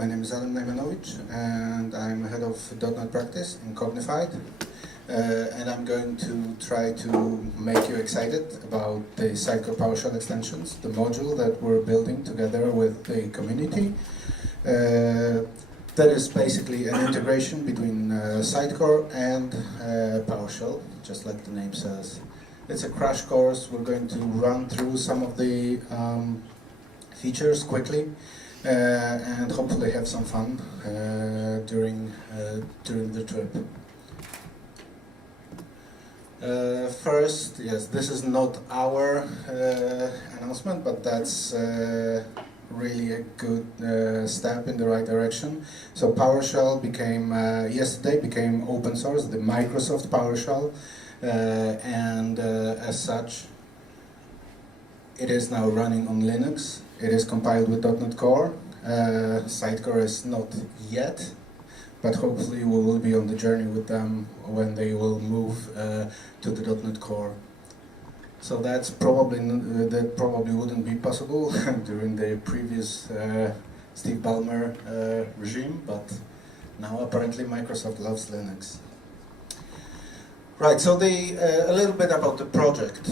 My name is Najmanowicz, and I'm head of .NET practice in Cognified. And I'm going to try to make you excited about the Sitecore PowerShell Extensions, the module that we're building together with the community. That is basically an integration between Sitecore and PowerShell, just like the name says. It's a crash course. We're going to run through some of the features quickly and hopefully have some fun during the trip. First, yes, this is not our announcement, but that's really a good step in the right direction. So PowerShell became, yesterday became open source, the Microsoft PowerShell, and as such, it is now running on Linux. It is compiled with .NET Core. Sitecore is not yet, but hopefully we will be on the journey with them when they will move to the .NET Core. So that's probably that probably wouldn't be possible during the previous Steve Ballmer regime, but now apparently Microsoft loves Linux. Right, so a little bit about the project.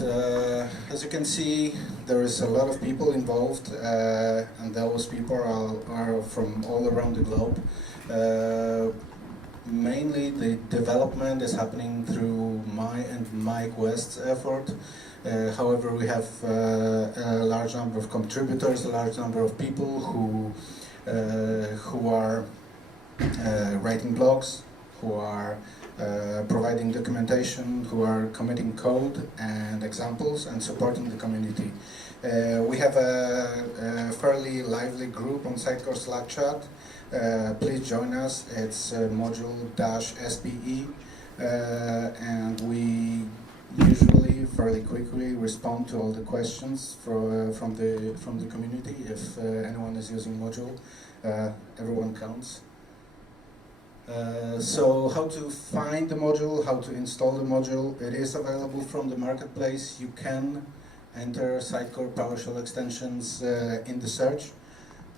As you can see, there is a lot of people involved, and those people are from all around the globe. Mainly the development is happening through my and Mike West's effort. However, we have a large number of contributors, a large number of people who are writing blogs, who are providing documentation, who are committing code and examples and supporting the community. We have a fairly lively group on Sitecore Slack chat. Please join us. It's module-SPE, and we usually fairly quickly respond to all the questions from the community. If anyone is using module, everyone counts. So how to find the module, how to install the module, it is available from the marketplace. You can enter Sitecore PowerShell Extensions in the search,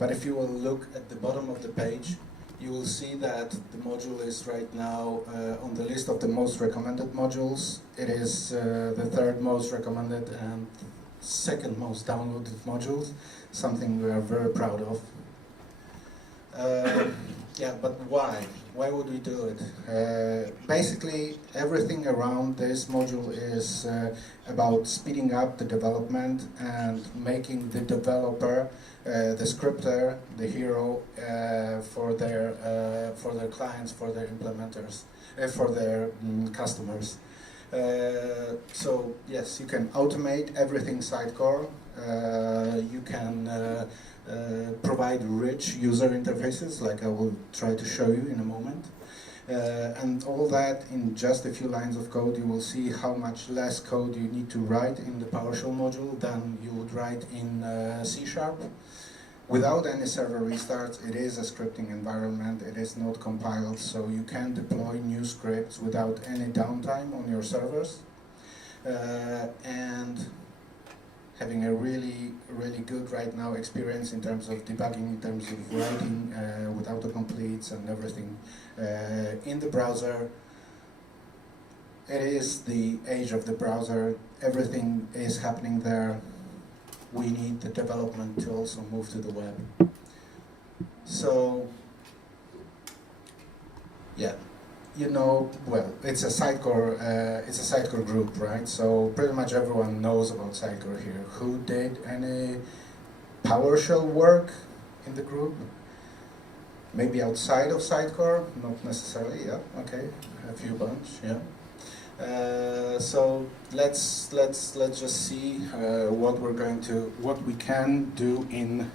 but if you will look at the bottom of the page, you will see that the module is right now on the list of the most recommended modules. It is the third most recommended and second most downloaded modules, something we are very proud of. Yeah, but why? Why would we do it? Basically, everything around this module is about speeding up the development and making the developer, the scripter, the hero for their clients, for their implementers, for their customers. So yes, you can automate everything Sitecore. You can provide rich user interfaces, like I will try to show you in a moment. And all that in just a few lines of code. You will see how much less code you need to write in the PowerShell module than you would write in C#. Without any server restarts, it is a scripting environment, it is not compiled, so you can deploy new scripts without any downtime on your servers. And having a really good right now experience in terms of debugging, in terms of writing with autocompletes and everything in the browser. It is the age of the browser. Everything is happening there. We need the development to also move to the web. So, yeah. You know, well, it's a Sitecore group, right? So pretty much everyone knows about Sitecore here. Who did any PowerShell work in the group? Maybe outside of Sitecore, not necessarily. Yeah, okay, a few bunch. Yeah. So let's just see what we can do in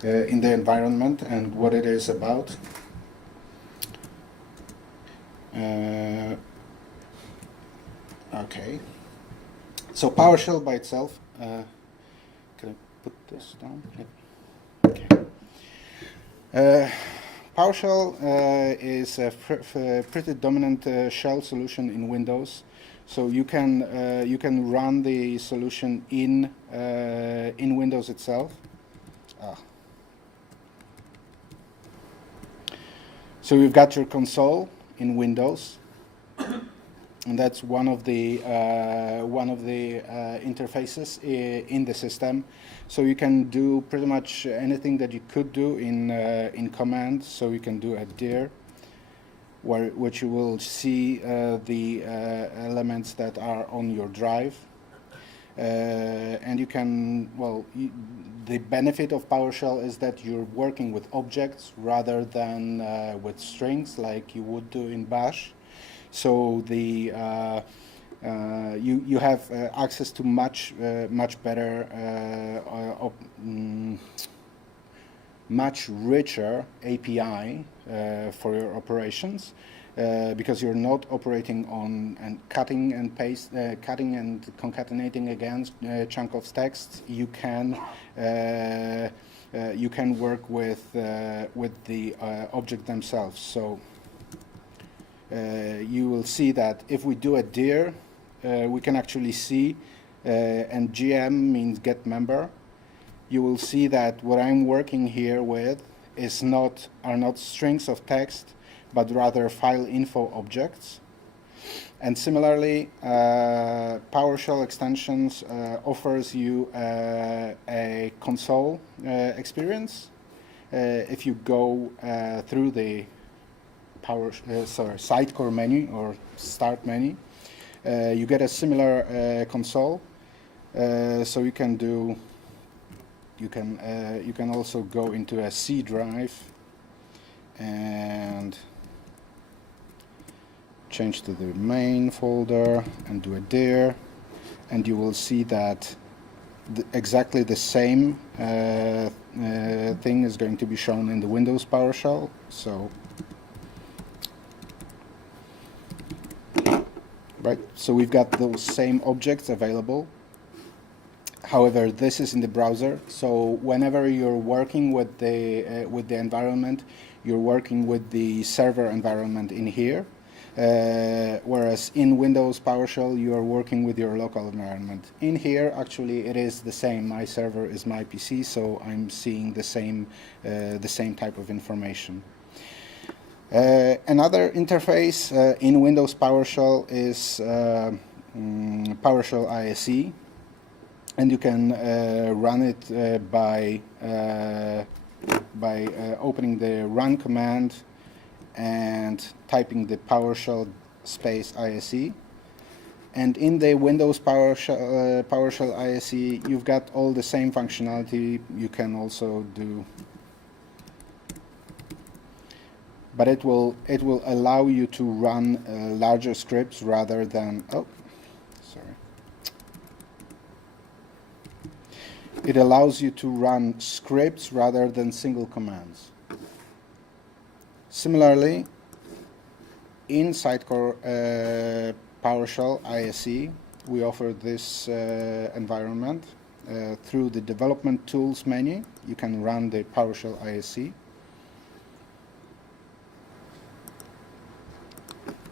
the environment and what it is about. Okay, so PowerShell by itself, can I put this down? Yeah. Okay. PowerShell is a pretty dominant shell solution in Windows, so you can run the solution in Windows itself. So you've got your console in Windows, and that's one of the interfaces in the system. So you can do pretty much anything that you could do in command. So you can do a dir, which you will see the elements that are on your drive. And you can, well, the benefit of PowerShell is that you're working with objects rather than with strings like you would do in Bash. So the you have access to much better, much richer API for your operations. Because you're not operating on and cutting and concatenating against a chunk of text, you can work with the object themselves. So you will see that if we do a dir, we can actually see, and GM means get member. You will see that what I'm working here with are not strings of text, but rather file info objects. And similarly, PowerShell Extensions offers you a console experience. If you go through the Sitecore menu or Start menu, you get a similar console. So you can do. You can also go into a C drive and change to the main folder and do a dir, and you will see that exactly the same thing is going to be shown in the Windows PowerShell. So, right, so we've got those same objects available. However, this is in the browser, so whenever you're working with the environment, you're working with the server environment in here. Whereas in Windows PowerShell, you are working with your local environment. In here, actually, it is the same. My server is my PC, so I'm seeing the same type of information. Another interface in Windows PowerShell is PowerShell ISE, and you can run it by opening the run command and typing the PowerShell space ISE. And in the Windows PowerShell ISE, you've got all the same functionality. You can also do, but it will allow you to run larger scripts rather than, it allows you to run scripts rather than single commands. Similarly, in Sitecore PowerShell ISE, we offer this environment. Through the Development Tools menu, you can run the PowerShell ISE.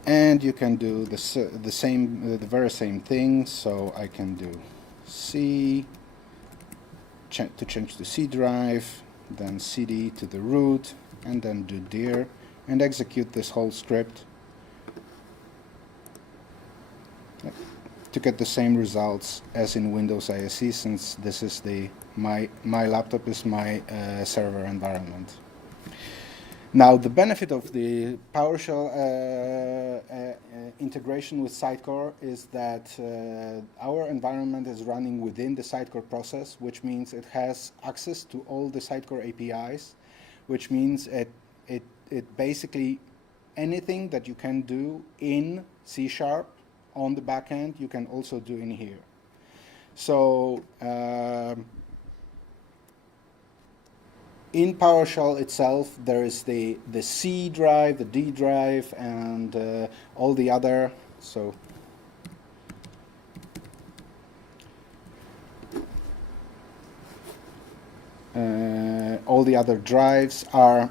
And you can do the very same thing. So I can do C to change to C drive, then CD to the root, and then do dir and execute this whole script to get the same results as in Windows ISE, since this is my laptop is my server environment. Now, the benefit of the PowerShell integration with Sitecore is that our environment is running within the Sitecore process, which means it has access to all the Sitecore APIs, which means it basically anything that you can do in C# on the back end, you can also do in here. So in PowerShell itself, there is the C drive, the D drive, and all the other. So all the other drives are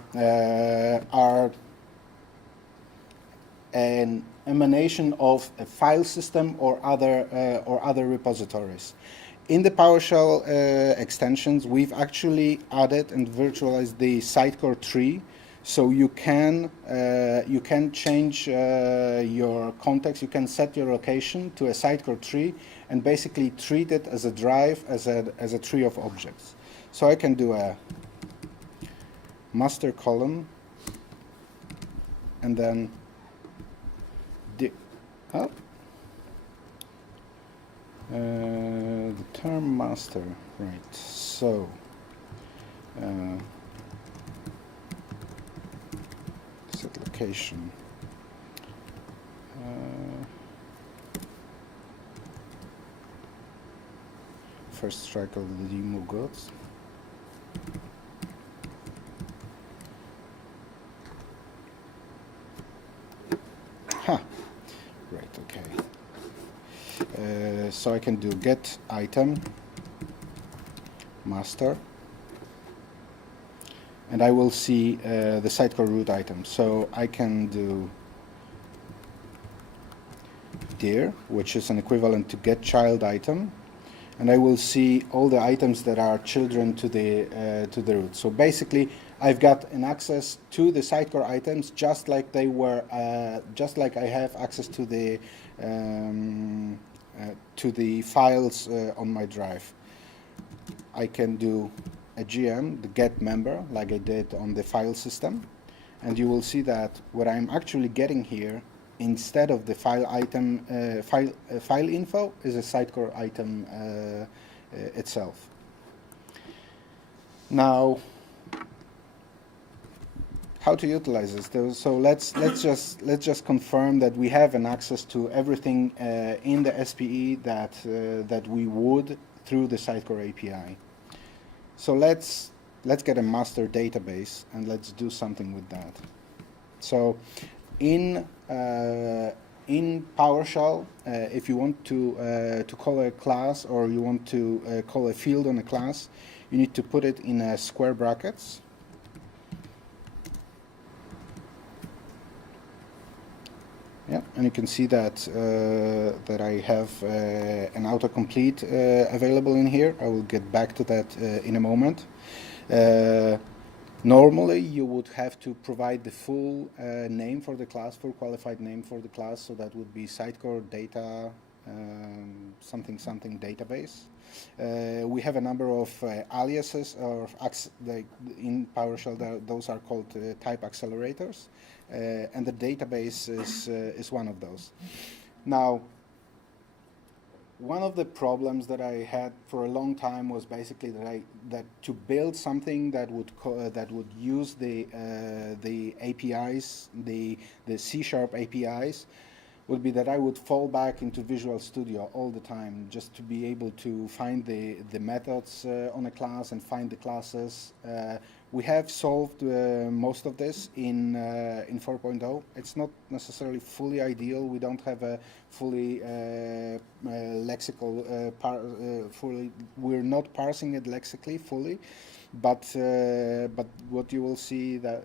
an emanation of a file system or other repositories. In the PowerShell extensions, we've actually added and virtualized the Sitecore tree, So you can change your context. You can set your location to a Sitecore tree and basically treat it as a drive, as a tree of objects. So I can do a master column and then the term master, right? So set location. First strike of the demo gods. Right, okay. So I can do get item master, and I will see the Sitecore root item. So I can do dir, which is an equivalent to get child item, and I will see all the items that are children to the root. So basically, I've got an access to the Sitecore items just like they were, just like I have access to the files on my drive. I can do a gm, the get member, like I did on the file system, and you will see that what I'm actually getting here, instead of the file item, file info, is a Sitecore item itself. Now, how to utilize this? So let's just confirm that we have an access to everything in the SPE that we would through the Sitecore API. So let's get a master database and let's do something with that. So in PowerShell, if you want to call a class or you want to call a field on a class, you need to put it in square brackets. Yeah, and you can see that that I have an autocomplete available in here. I will get back to that in a moment. Normally, you would have to provide the full name for the class, full qualified name for the class. So that would be Sitecore data something database. We have a number of aliases, or in PowerShell, those are called type accelerators, and the database is one of those. Now, one of the problems that I had for a long time was basically that to build something that would use the APIs, the C# APIs, would be that I would fall back into Visual Studio all the time, just to be able to find the methods on a class and find the classes. We have solved most of this in 4.0. It's not necessarily fully ideal. We don't have a fully lexical we're not parsing it lexically fully, but what you will see that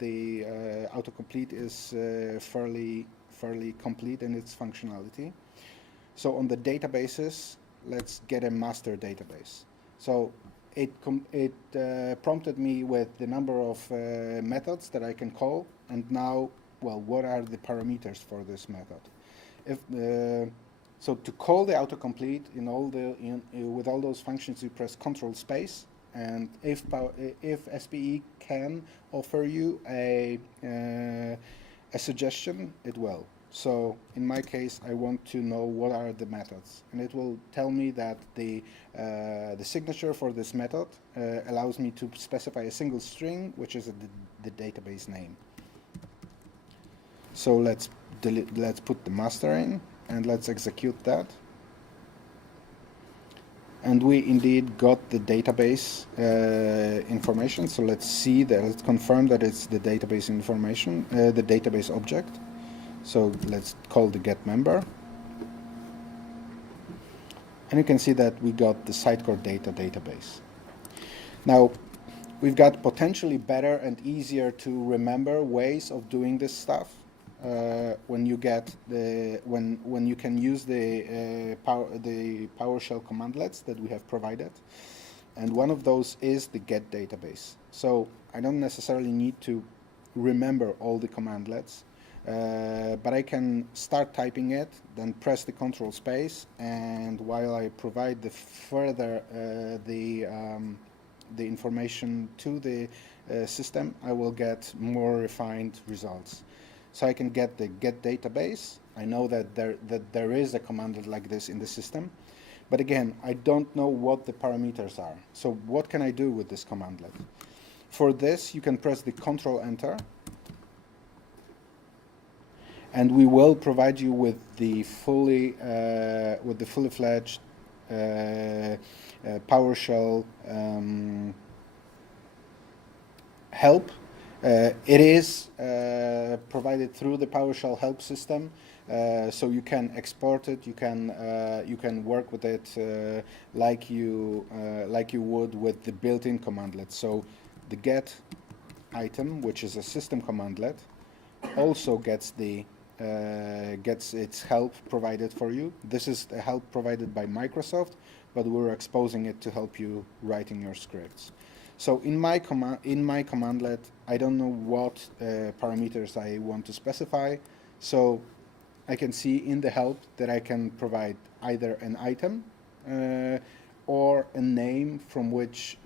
the autocomplete is fairly complete in its functionality. So on the databases, let's get a master database. So it prompted me with the number of methods that I can call, and now, well, what are the parameters for this method? So to call the autocomplete with all those functions, you press Control Space, and if SPE can offer you a suggestion, it will. So in my case, I want to know what are the methods, and it will tell me that the signature for this method allows me to specify a single string, which is the database name. So let's put the master in, and let's execute that. And we indeed got the database information. So let's confirm that it's the database information, the database object. So let's call the get member. And you can see that we got the Sitecore data database. Now, we've got potentially better and easier to remember ways of doing this stuff. When you can use the PowerShell commandlets that we have provided, and one of those is the get database. So I don't necessarily need to remember all the commandlets, but I can start typing it, then press the control space, and while I provide the further the information to the system, I will get more refined results. So I can get the get database. I know that there is a commandlet like this in the system, but again, I don't know what the parameters are. So what can I do with this commandlet? For this, you can press the Control Enter, and we will provide you with the fully fledged PowerShell help. It is provided through the PowerShell help system, so you can export it. You can work with it like you would with the built-in commandlet. So the get item, which is a system commandlet, also gets its help provided for you. This is the help provided by Microsoft, but we're exposing it to help you writing your scripts. So in my commandlet, I don't know what parameters I want to specify. So I can see in the help that I can provide either an item or a name from which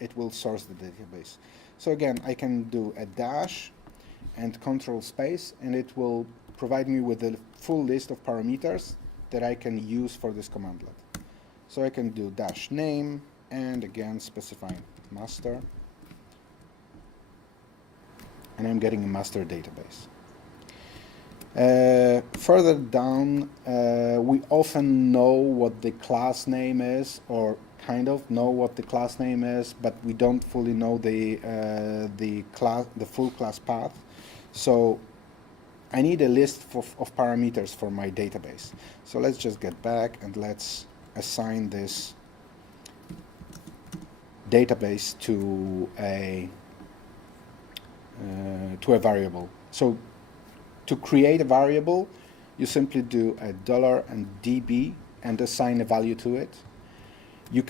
it will source the database. So again, I can do a dash and control space, and it will provide me with a full list of parameters that I can use for this commandlet. So I can do dash name, and again specifying master, and I'm getting a master database. Further down, we often know what the class name is, or kind of know what the class name is, but we don't fully know the full class path. So I need a list of parameters for my database. So let's just get back and let's assign this database to a variable. So to create a variable, you simply do a $and $db and assign a value to it. You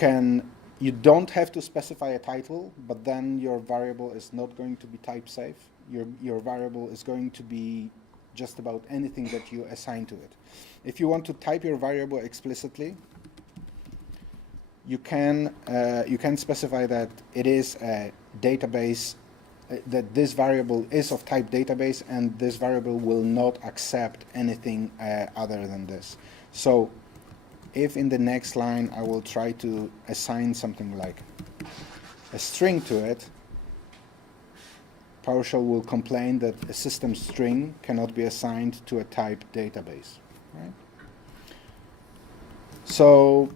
don't have to specify a title, but then your variable is not going to be type safe. Your variable is going to be just about anything that you assign to it. If you want to type your variable explicitly, you can specify that it is a database, that this variable is of type database, and this variable will not accept anything other than this. So if in the next line I will try to assign something like a string to it, PowerShell will complain that a system string cannot be assigned to a type database. Right? So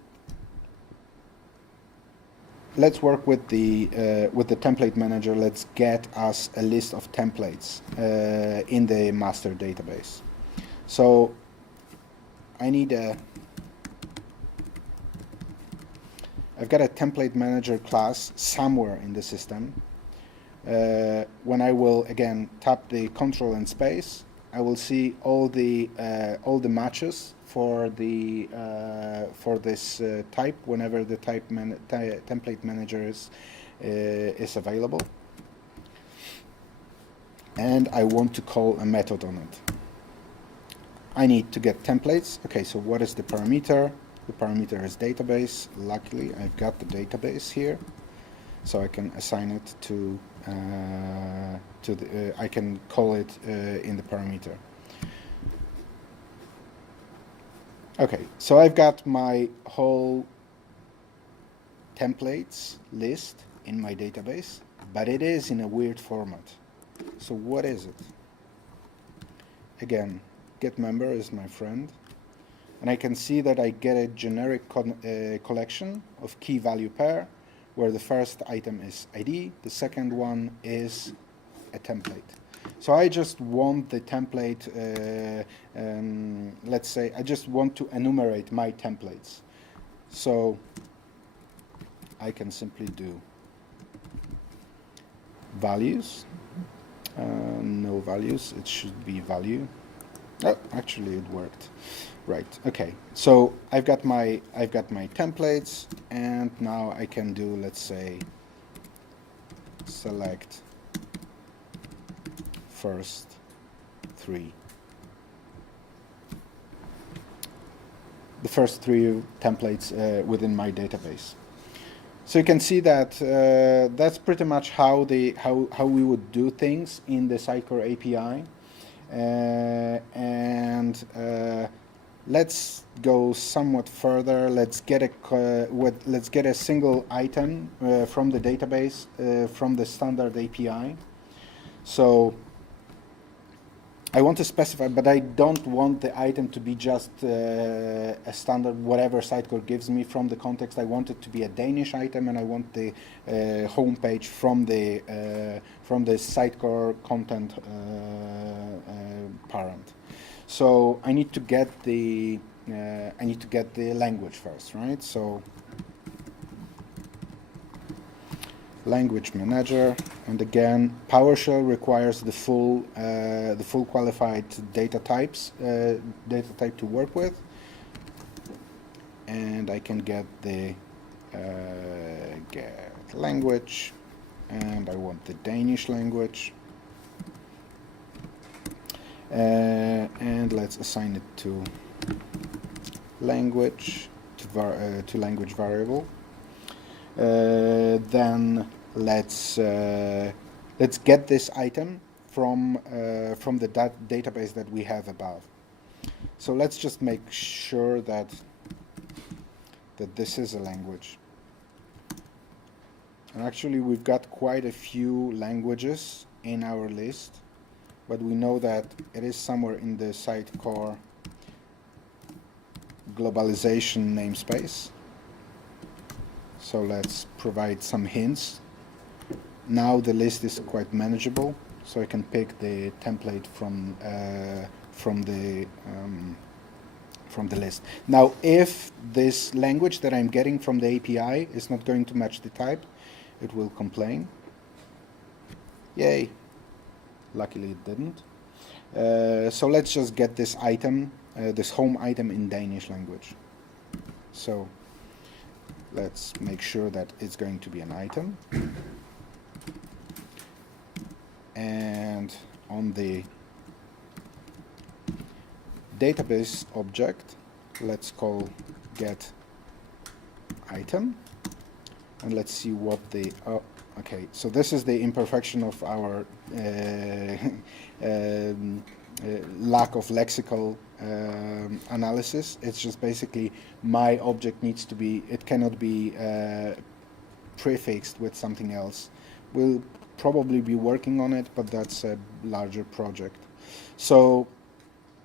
let's work with the template manager. Let's get us a list of templates in the master database. So I've got a template manager class somewhere in the system. When I will again tap the control and space, I will see all the matches for this type whenever the template manager is available, and I want to call a method on it. I need to get templates. Okay, so what is the parameter? The parameter is database. Luckily, I've got the database here, so I can assign it to I can call it in the parameter. Okay, so I've got my whole templates list in my database, but it is in a weird format. So what is it? Again, getMember is my friend, and I can see that I get a generic collection of key value pair, where the first item is ID, the second one is a template. So I just want the template, let's say I just want to enumerate my templates. So I can simply do values, no values, it should be value. Oh, actually it worked. Right, okay, so I've got my templates, and now I can do, let's say, select first three. The first three templates within my database. So you can see that that's pretty much how we would do things in the Sitecore API. Let's go somewhat further. Let's get a single item from the database from the standard API. So I want to specify, but I don't want the item to be just a standard whatever Sitecore gives me from the context. I want it to be a Danish item, and I want the home page from the Sitecore content parent. So I need to get the language first, right? So language manager, and again, PowerShell requires the full qualified data type to work with, and I can get the get language, and I want the Danish language, and let's assign it to language to language variable. Then let's get this item from the database that we have above. So let's just make sure that this is a language. And actually, we've got quite a few languages in our list, but we know that it is somewhere in the Sitecore globalization namespace. So let's provide some hints. Now the list is quite manageable, so I can pick the template from the list. Now, if this language that I'm getting from the API is not going to match the type, it will complain. Yay! Luckily, it didn't. So let's just get this item, this home item, in Danish language. So let's make sure that it's going to be an item. And on the database object, let's call get item. And let's see what the... Oh, okay, so this is the imperfection of our lack of lexical analysis. It's just basically my object needs to be, it cannot be prefixed with something else. We'll probably be working on it, but that's a larger project. So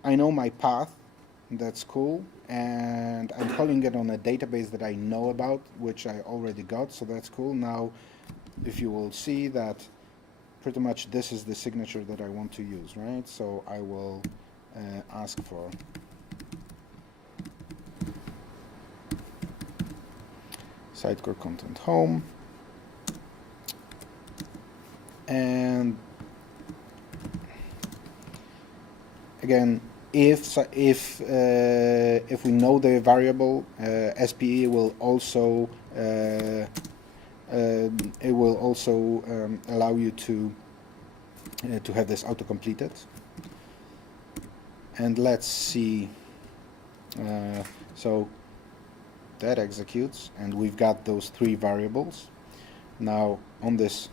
I know my path, that's cool, and I'm calling it on a database that I know about, which I already got, so that's cool. Now, if you will see that pretty much this is the signature that I want to use, right? So I will ask for Sitecore content home, and again, if we know the variable, SPE will also it will also allow you to have this auto-completed. And let's see. So that executes, and we've got those three variables. Now on this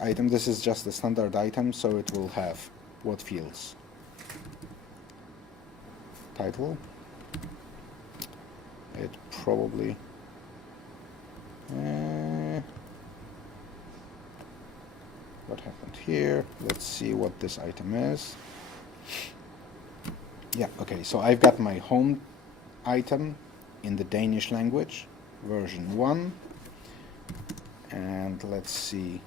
item, this is just a standard item, so it will have what fields? Title. It probably what happened here? Let's see what this item is. Yeah, okay, so I've got my home item in the Danish language, version 1, and let's see.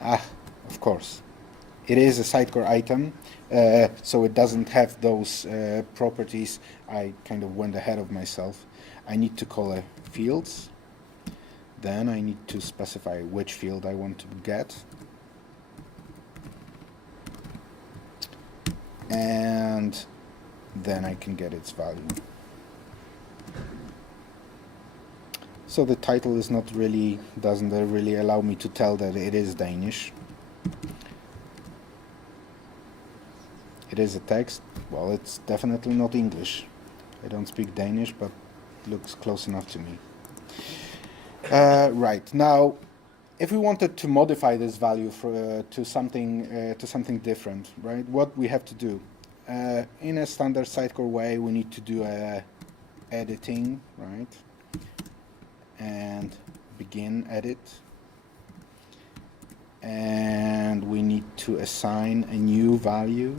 Of course, it is a Sitecore item, so it doesn't have those properties. I kind of went ahead of myself. I need to call a fields. Then I need to specify which field I want to get. And then I can get its value. So the title is not really, doesn't really allow me to tell that it is Danish. It is a text. Well, it's definitely not English. I don't speak Danish, but it looks close enough to me. Right, now, if we wanted to modify this value to something different, right, what we have to do? In a standard Sitecore way, we need to do a editing, right, and begin edit, and we need to assign a new value.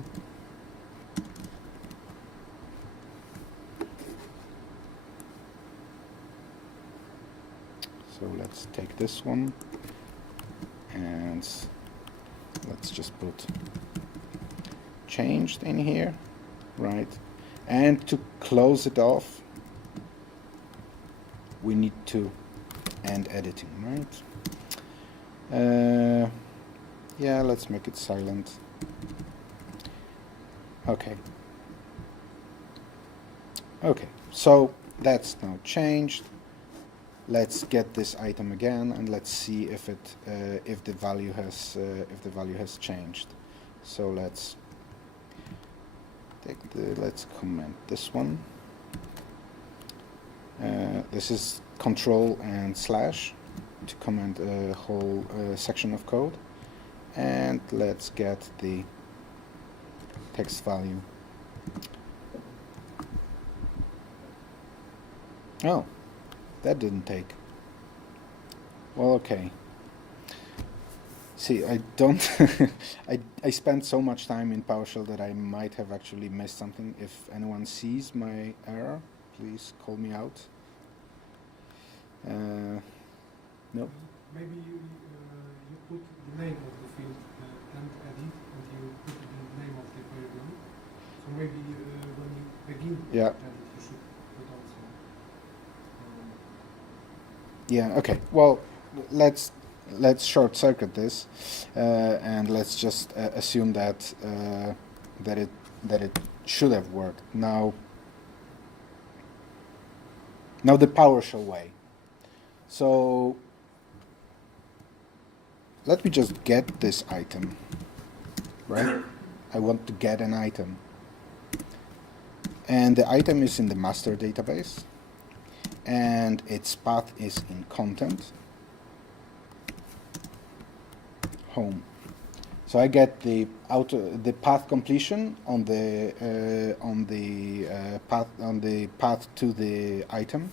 So let's take this one and let's just put changed in here, right? And to close it off, we need to end editing, right? Yeah, let's make it silent. Okay. Okay, so that's now changed. Let's get this item again, and let's see if it if the value has changed. So let's let's comment this one. This is Control and slash to comment a whole section of code, and let's get the text value. Oh, that didn't take. Well, okay. See, I don't. I spent so much time in PowerShell that I might have actually missed something. If anyone sees my error, please call me out. No. Maybe you put the name of the field and edit, and you put the name of the variable. So maybe when you begin Yeah. edit, you should put also. Yeah. Okay. Well, let's short circuit this, and let's just assume that that it should have worked. Now the PowerShell way. So let me just get this item, right? I want to get an item, and the item is in the master database, and its path is in content home. So I get the path completion on the path to the item.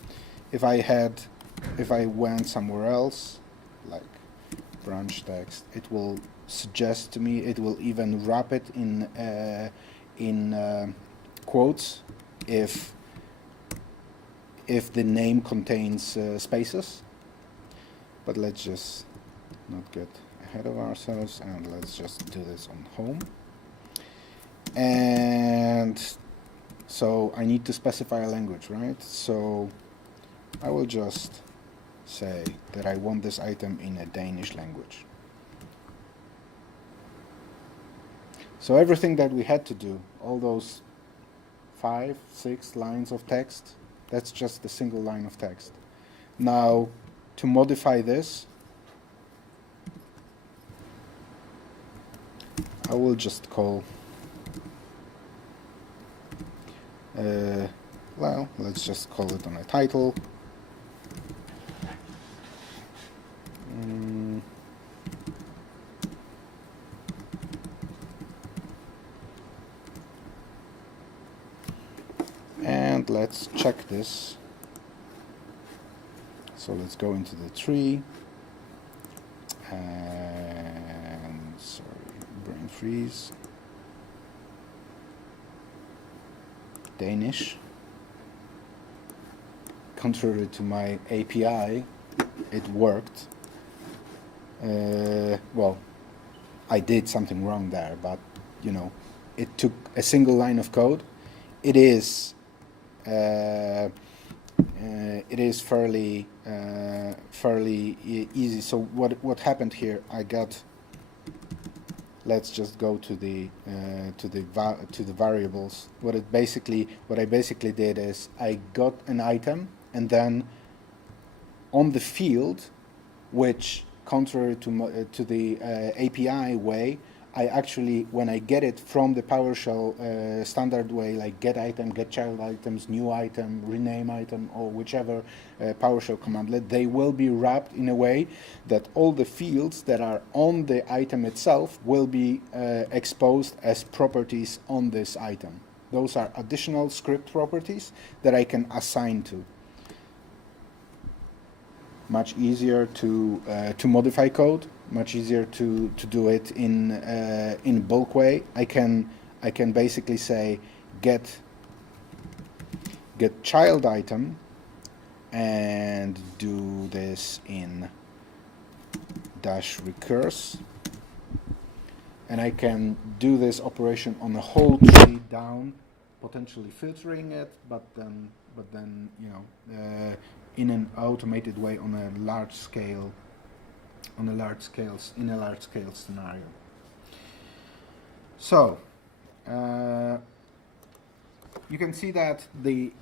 If I went somewhere else, like branch text, it will suggest to me. It will even wrap it in quotes if the name contains spaces. But let's just not get ahead of ourselves, and let's just do this on home. And so I need to specify a language, right? So I will just say that I want this item in a Danish language. So everything that we had to do, all those 5, 6 lines of text, that's just a single line of text. Now, to modify this, I will just call, well, let's just call it on a title. And let's check this. So let's go into the tree, and sorry, brain freeze. Danish. Contrary to my API, it worked. Well, I did something wrong there, but you know, it took a single line of code. It is fairly easy. So what happened here? I got. Let's just go to the variables. What I basically did is I got an item, and then on the field, which contrary to the API way, I actually, when I get it from the PowerShell standard way, like get item, get child items, new item, rename item, or whichever PowerShell commandlet, they will be wrapped in a way that all the fields that are on the item itself will be exposed as properties on this item. Those are additional script properties that I can assign to. Much easier to modify code, much easier to do it in bulk way. I can basically say get child item and do this in -recurse, and I can do this operation on a whole tree down, potentially filtering it, but then you know, in an automated way on a large scale scenario. So you can see that the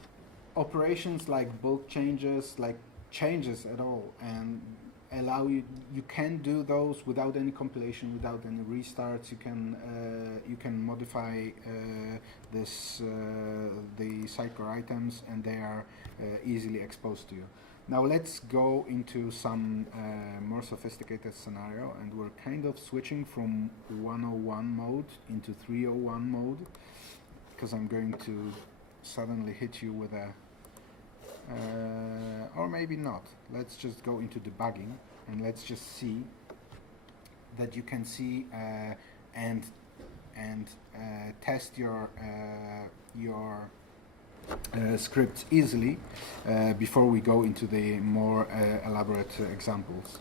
operations like bulk changes, like changes at all, and allow you can do those without any compilation, without any restarts. You can modify the Sitecore items, and they are easily exposed to you. Now let's go into some more sophisticated scenario, and we're kind of switching from 101 mode into 301 mode, because I'm going to suddenly hit you with a or maybe not. Let's just go into debugging, and let's just see that you can see and test your scripts easily before we go into the more elaborate examples.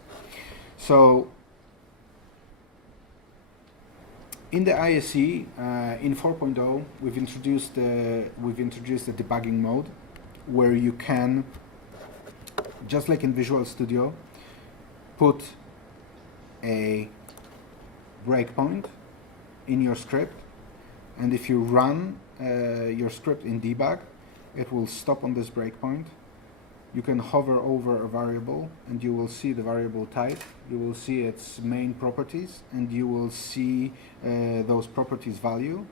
So in the ISE in 4.0 we've introduced the debugging mode, where you can, just like in Visual Studio, put a breakpoint in your script, and if you run your script in debug, it will stop on this breakpoint. You can hover over a variable and you will see the variable type, you will see its main properties, and you will see those properties value,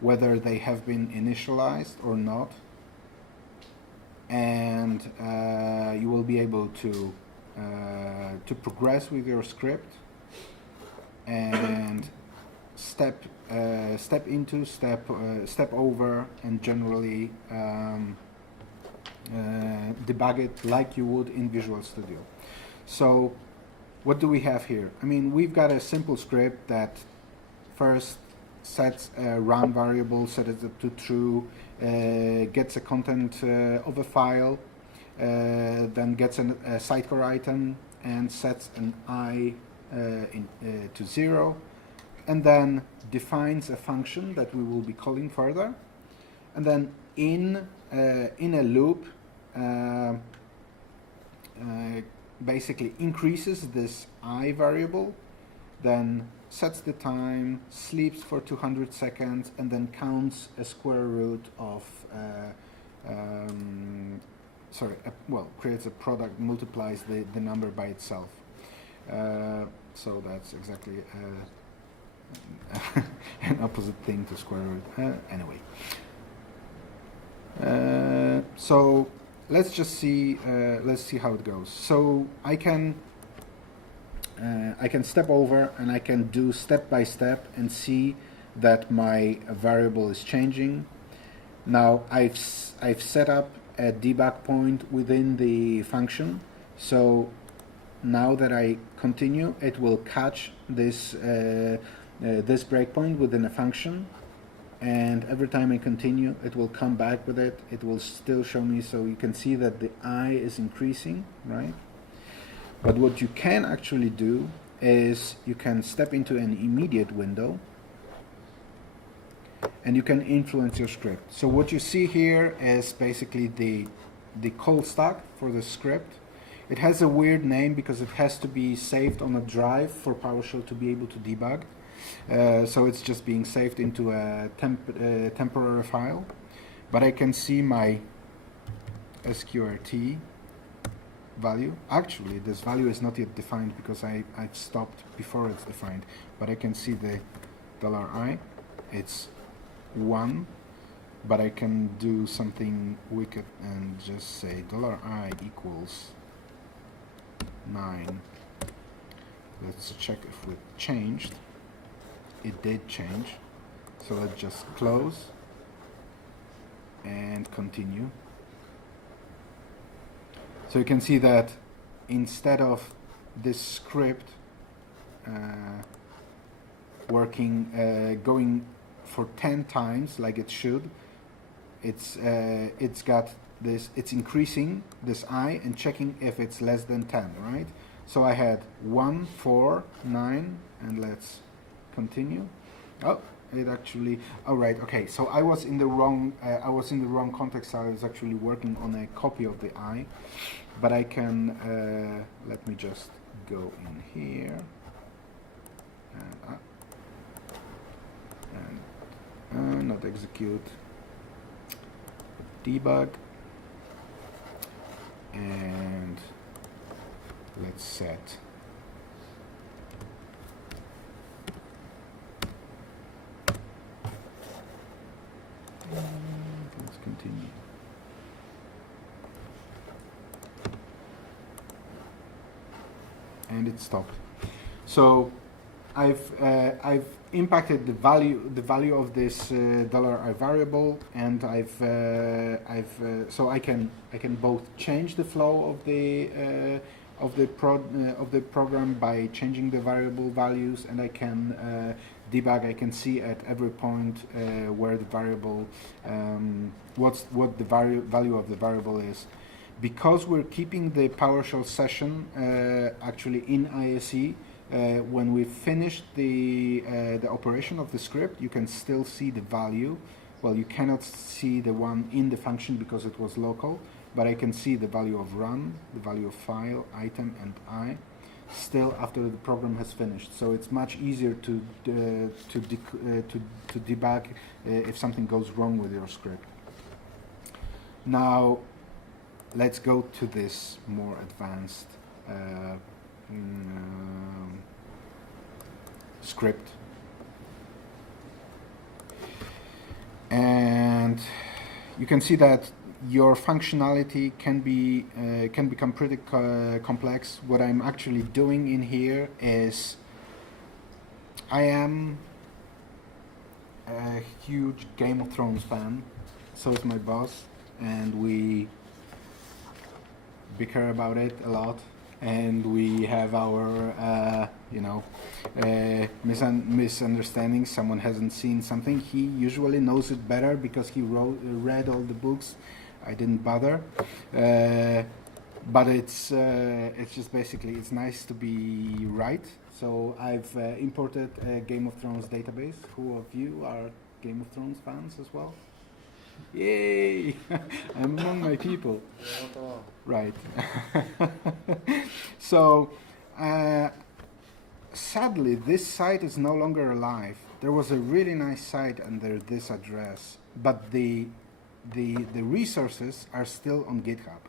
whether they have been initialized or not, and you will be able to progress with your script and step into, step over, and generally debug it like you would in Visual Studio. So what do we have here? I mean, we've got a simple script that first sets a run variable, sets it to true, gets a content of a file, then gets a Sitecore item and sets an I to 0, and then defines a function that we will be calling further, and then in a loop basically increases this I variable, then sets the time, sleeps for 200 seconds, and then counts a square root of creates a product, multiplies the number by itself. So that's exactly an opposite thing to square root. Anyway, so let's just see. Let's see how it goes. So I can step over and I can do step by step and see that my variable is changing. Now I've set up a debug point within the function, so now that I continue, it will catch this this breakpoint within a function, and every time I continue, it will come back with it. It will still show me, so you can see that the I is increasing, right? But what you can actually do is you can step into an immediate window and you can influence your script. So what you see here is basically the call stack for the script. It has a weird name because it has to be saved on a drive for PowerShell to be able to debug. So it's just being saved into a temporary file. But I can see my sqrt value. Actually, this value is not yet defined because I've stopped before it's defined, but I can see the $I. It's 1, but I can do something wicked and just say $I equals 9. Let's check if it changed. It did change. So let's just close and continue. So you can see that instead of this script going for 10 times like it should, it's got this, it's increasing this I and checking if it's less than 10, right? So I had 1, 4, 9, and let's continue. Oh, it actually, oh right, okay, so I was in the wrong context. I was actually working on a copy of the I, but I can, let me just go in here, and not execute, debug, and let's set let's continue. And it stopped. So I've impacted the value of this $I variable, and so I can both change the flow of the program by changing the variable values, and I can debug. I can see at every point where the variable, what the value of the variable is. Because we're keeping the PowerShell session actually in ISE, when we finish the operation of the script, you can still see the value. Well, you cannot see the one in the function because it was local, but I can see the value of run, the value of file, item, and I, still after the program has finished. So it's much easier to debug if something goes wrong with your script. Now, let's go to this more advanced script, and you can see that your functionality can become pretty complex. What I'm actually doing in here is I am a huge Game of Thrones fan, so is my boss, and we bicker about it a lot, and we have our misunderstandings. Someone hasn't seen something, he usually knows it better because he read all the books. I didn't bother, but it's just basically, it's nice to be right. So I've imported a Game of Thrones database. Who of you are Game of Thrones fans as well? Yay! I'm among my people. Right. So, sadly, this site is no longer alive. There was a really nice site under this address, but the resources are still on GitHub,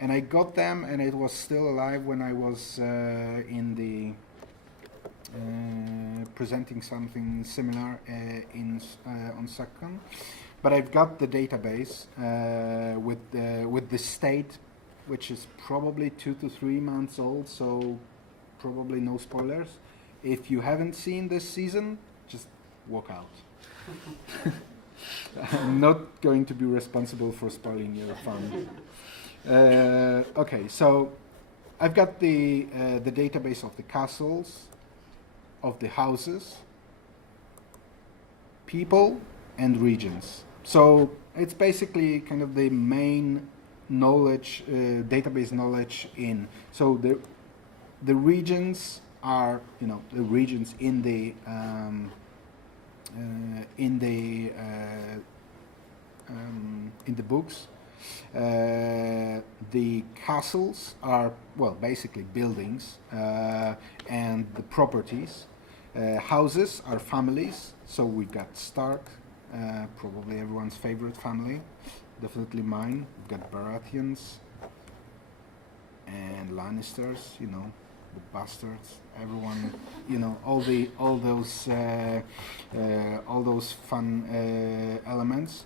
and I got them, and it was still alive when I was in the presenting something similar on SecCon. But I've got the database with the state, which is probably 2 to 3 months old, so probably no spoilers. If you haven't seen this season, just walk out. I'm not going to be responsible for spoiling your fun. Okay, so I've got the database of the castles, of the houses, people, and regions. So it's basically kind of the main knowledge, database knowledge in. So the regions are, the regions in the books. The castles are, well, basically buildings and the properties. Houses are families. So we got Stark, probably everyone's favorite family, definitely mine. We've got Baratheons, and Lannisters, you know, the bastards, everyone, you know, all those fun elements.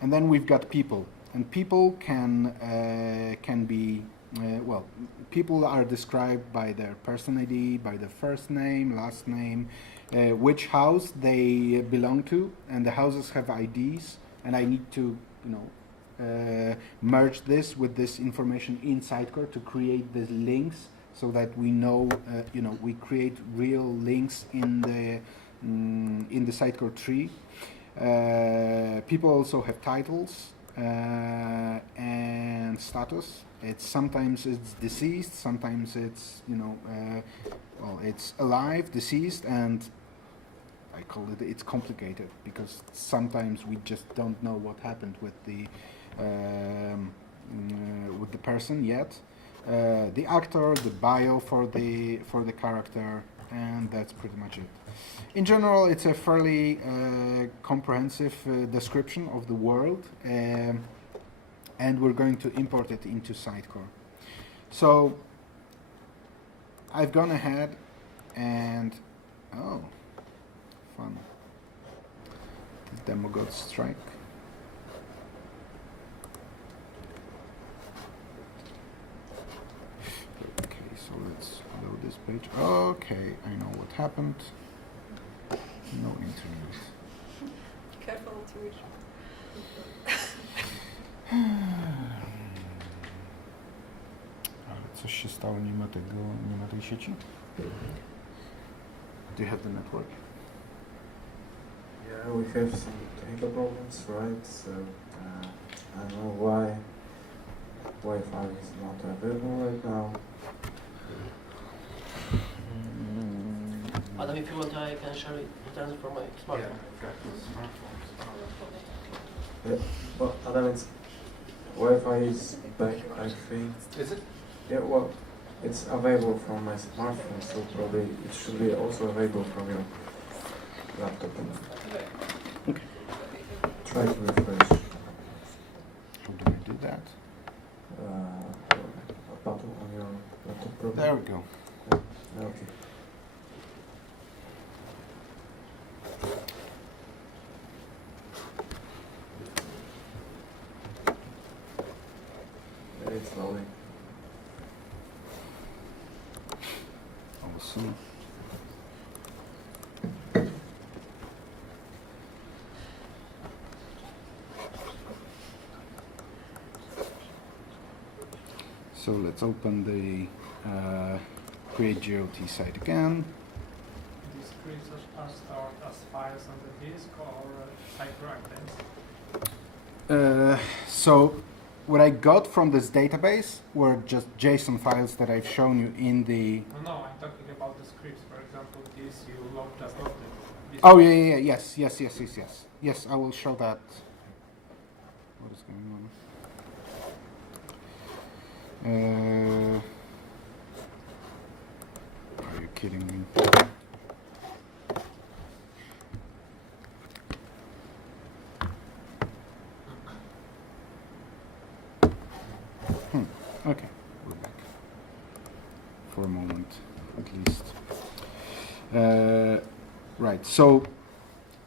And then we've got people, and people can be well, people are described by their person ID, by their first name, last name, which house they belong to, and the houses have IDs, and I need to, you know, merge this with this information in Sitecore to create the links, so that we know, you know, we create real links in the Sitecore tree. People also have titles and status. Sometimes it's deceased, sometimes it's, you know, well, it's alive, deceased, and I call it's complicated, because sometimes we just don't know what happened with the person yet. The actor, the bio for the character, and that's pretty much it. In general, it's a fairly comprehensive description of the world, and we're going to import it into Sitecore. So I've gone ahead and, oh, fun. The demo got strike. Okay, so let's load this page. Okay, I know what happened. No internet. Careful to reach. Ale coś się stało, nie ma tej sieci? Do you have the network? Yeah, we have some technical problems, right? So I don't know why Wi-Fi is not available right now. Adam, if you want, I can share it from my smartphone. Yeah, well, Adam, it's Wi-Fi is back, I think. Is it? Yeah, well, it's available from my smartphone, so probably it should be also available from your laptop. Okay. Try to refresh. How do I do that? A button on your laptop probably. There we go. Yeah, okay. It's loading. Awesome. So let's open the create GOT site again. These scripts are stored as files on the disk or Sitecore items? So what I got from this database were just JSON files that I've shown you in the... No, I'm talking about the scripts. For example, this you just loaded. Oh, yeah, yes. Yes, I will show that. What is going on? Are you kidding me? Okay, we're back. For a moment, at least. Right, so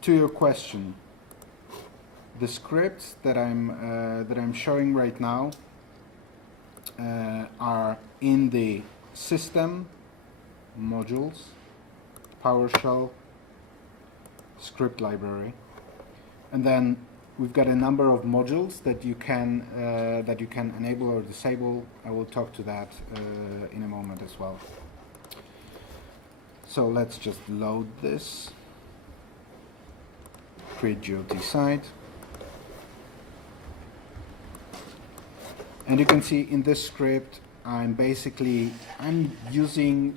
to your question, the scripts that I'm showing right now are in the system modules, PowerShell script library, and then we've got a number of modules that you can enable or disable. I will talk to that in a moment as well. So let's just load this. Create GOT site. And you can see in this script, I'm using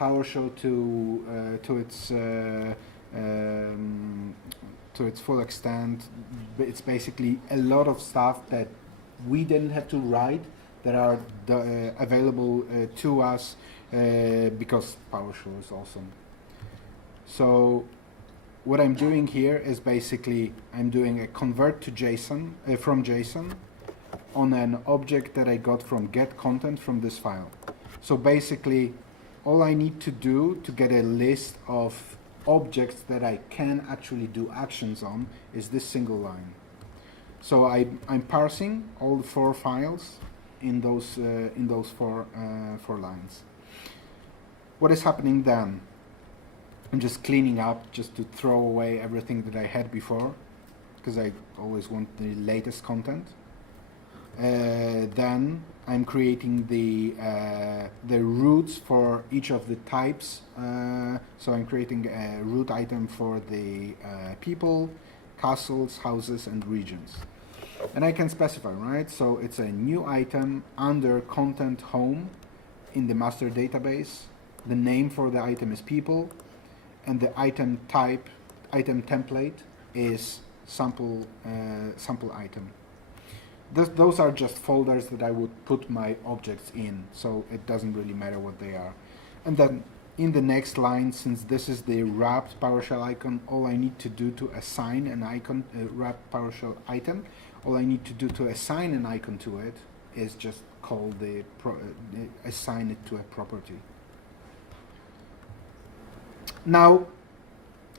PowerShell to its full extent. It's basically a lot of stuff that we didn't have to write that are available to us because PowerShell is awesome. So what I'm doing here is basically I'm doing a convert to JSON from JSON, on an object that I got from get content from this file. So basically, all I need to do to get a list of objects that I can actually do actions on is this single line. So I'm parsing all the 4 files in those four lines. What is happening then? I'm just cleaning up just to throw away everything that I had before, because I always want the latest content. Then I'm creating the roots for each of the types. So I'm creating a root item for the people, castles, houses, and regions. And I can specify, right? So it's a new item under content home in the master database. The name for the item is people, and the item type, item template is sample item. Those are just folders that I would put my objects in, so it doesn't really matter what they are. And then in the next line, since this is the wrapped PowerShell icon, all I need to do to assign an icon, a wrapped PowerShell item, all I need to do to assign an icon to it is just call assign it to a property. Now,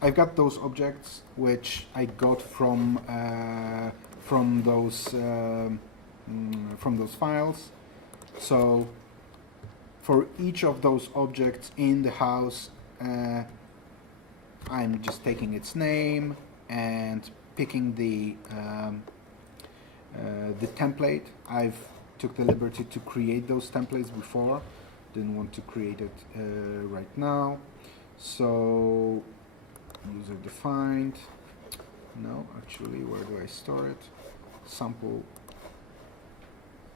I've got those objects which I got from those files. So for each of those objects in the house, I'm just taking its name and picking the template. I've took the liberty to create those templates before. Didn't want to create it right now. So user defined. No, actually, where do I store it? Sample.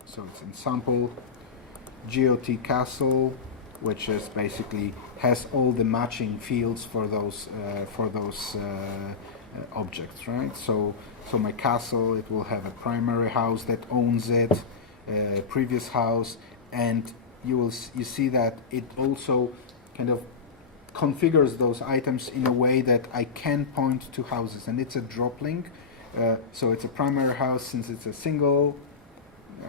So it's in sample. GOT castle, which is basically has all the matching fields for those objects, right? So my castle, it will have a primary house that owns it, previous house, and you see that it also kind of configures those items in a way that I can point to houses, and it's a drop link. So it's a primary house since it's a single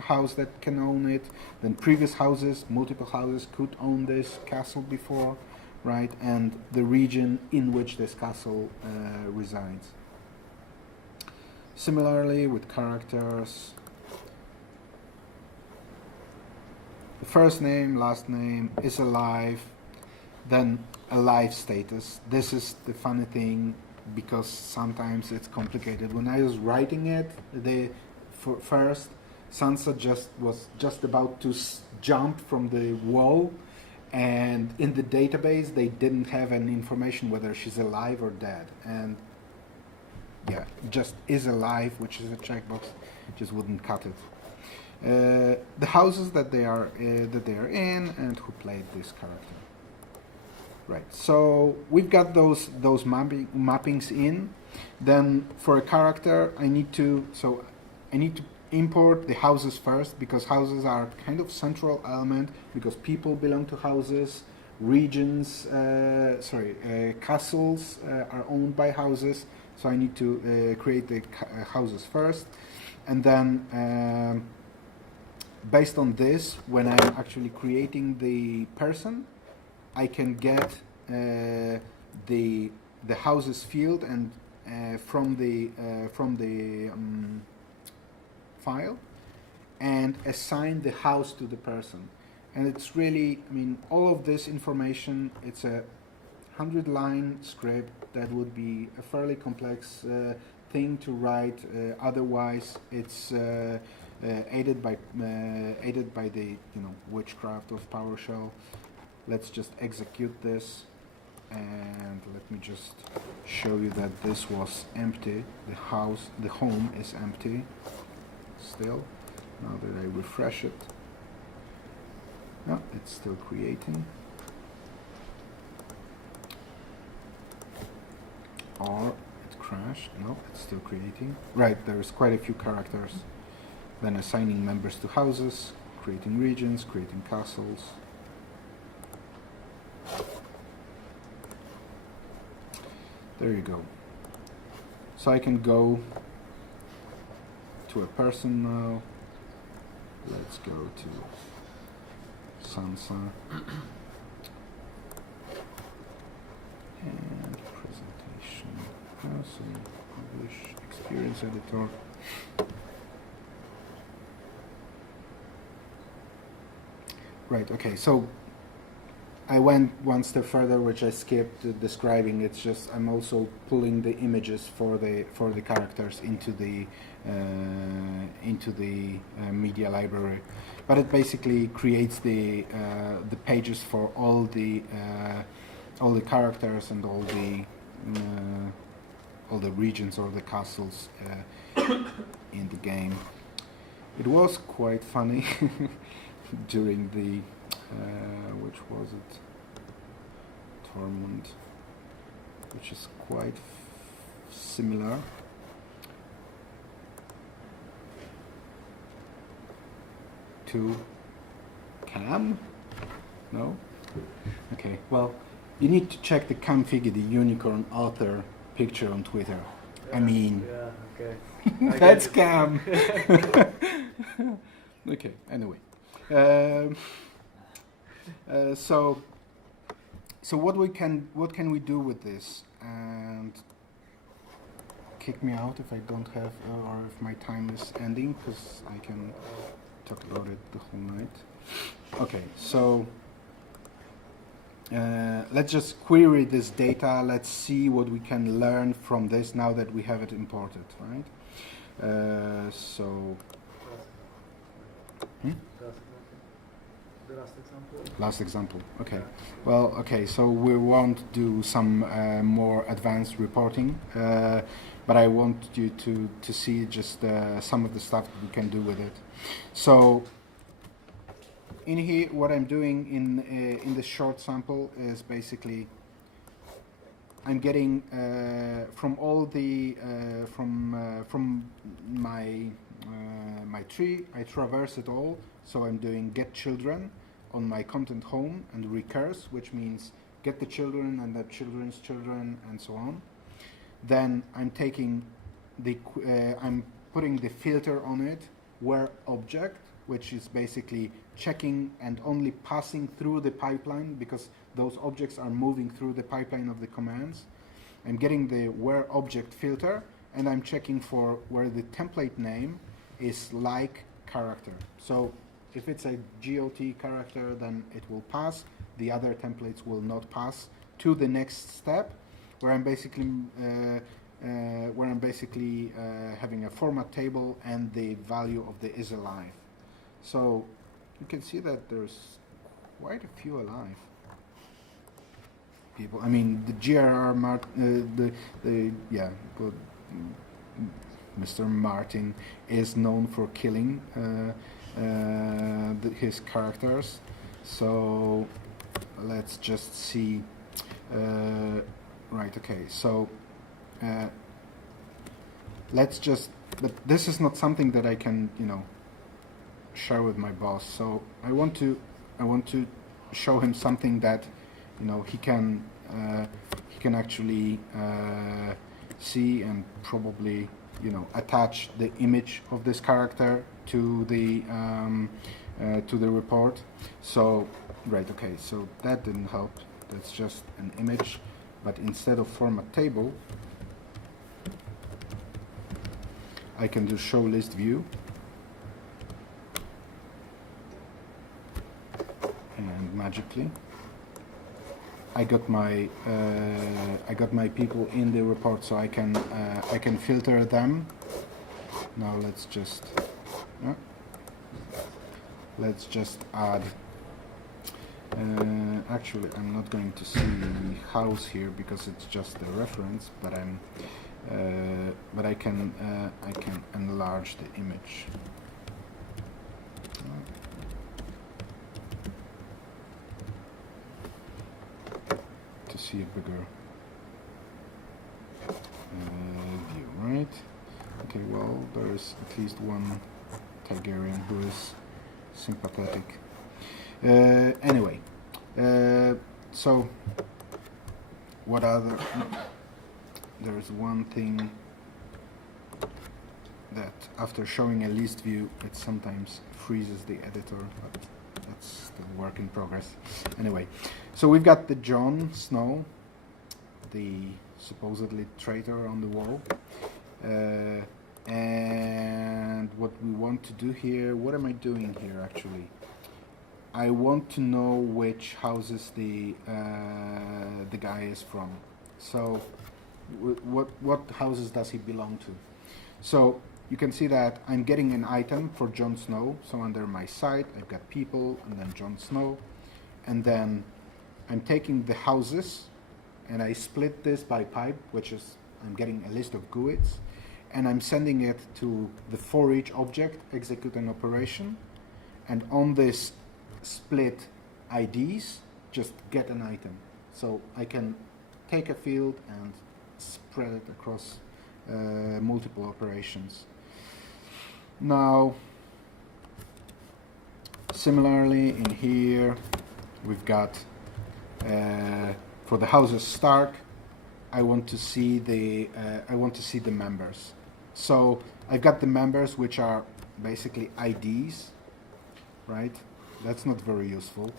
house that can own it. Then previous houses, multiple houses could own this castle before, right? And the region in which this castle resides. Similarly with characters, the first name, last name is alive, then a live status. This is the funny thing, because sometimes it's complicated. When I was writing it, first, Sansa was just about to jump from the wall, and in the database they didn't have any information whether she's alive or dead. And yeah, just is alive, which is a checkbox, just wouldn't cut it. The houses that they are in, and who played this character. Right, so we've got those mappings in. Then for a character, I need to import the houses first, because houses are kind of central element, because people belong to houses, regions, castles are owned by houses. So I need to create the houses first, and then based on this, when I'm actually creating the person, I can get the houses field and from the file, and assign the house to the person. And it's really, I mean, all of this information, it's a 100-line script that would be a fairly complex thing to write. Otherwise, it's aided by the witchcraft of PowerShell. Let's just execute this, and let me just show you that this was empty. The home is empty still. Now that I refresh it, no, it's still creating. Or it crashed. No, it's still creating. Right, there's quite a few characters. Then assigning members to houses, creating regions, creating castles. There you go. So I can go to a person now, let's go to Sansa and presentation. So publish experience editor. Right, okay, so I went one step further, which I skipped describing. It's just I'm also pulling the images for the characters into the media library, but it basically creates the pages for all the characters and all the regions or the castles in the game. It was quite funny during the which was it? Tormund, which is quite similar. To Cam? No? Okay, well, you need to check the Camfiggy, the unicorn author picture on Twitter. I mean, yeah, okay. that's Cam. Okay, anyway. So what can we do with this? And kick me out if I don't have or if my time is ending, because I can talk about it the whole night. Okay, so let's just query this data. Let's see what we can learn from this now that we have it imported, right? So. The last example? Last example, okay. Well, okay, so we won't do some more advanced reporting, but I want you to see just some of the stuff that we can do with it. So, in here, what I'm doing in this short sample is basically I'm getting from all the from my my tree. I traverse it all. So I'm doing get children on my content home and recurse, which means get the children and the children's children and so on. Then I'm taking the I'm putting the filter on it where object, which is basically checking and only passing through the pipeline because those objects are moving through the pipeline of the commands. I'm getting the where object filter and I'm checking for where the template name is like character. So if it's a GOT character, then it will pass. The other templates will not pass to the next step, where I'm basically having a format table and the value of the is alive. So you can see that there's quite a few alive people. I mean, the GRR Mr. Martin is known for killing his characters. So let's just see. Right, okay, so let's just, but this is not something that I can, share with my boss. So I want to show him something that, he can actually see and probably, attach the image of this character to the report. So, right, okay, so that didn't help. That's just an image, but instead of format table, I can do show list view, and magically I got my people in the report, so I can filter them. Now let's just add. Actually, I'm not going to see house here because it's just a reference, but I can enlarge the image. To see a bigger view, right? Okay, well, there is at least one Targaryen who is sympathetic. Anyway, so what other? There's one thing that after showing a list view, it sometimes freezes the editor, but that's still work in progress. Anyway, so we've got the Jon Snow, the supposedly traitor on the wall. And what we want to do here, what am I doing here actually? I want to know which houses the guy is from. So what houses does he belong to? So you can see that I'm getting an item for Jon Snow. So under my site, I've got people and then Jon Snow. And then I'm taking the houses and I split this by pipe, which is I'm getting a list of GUIDs. And I'm sending it to the for each object, execute an operation. And on this split IDs, just get an item. So I can take a field and spread it across multiple operations. Now, similarly in here, we've got for the houses Stark, I want to see the members. So I've got the members, which are basically IDs, right? That's not very useful.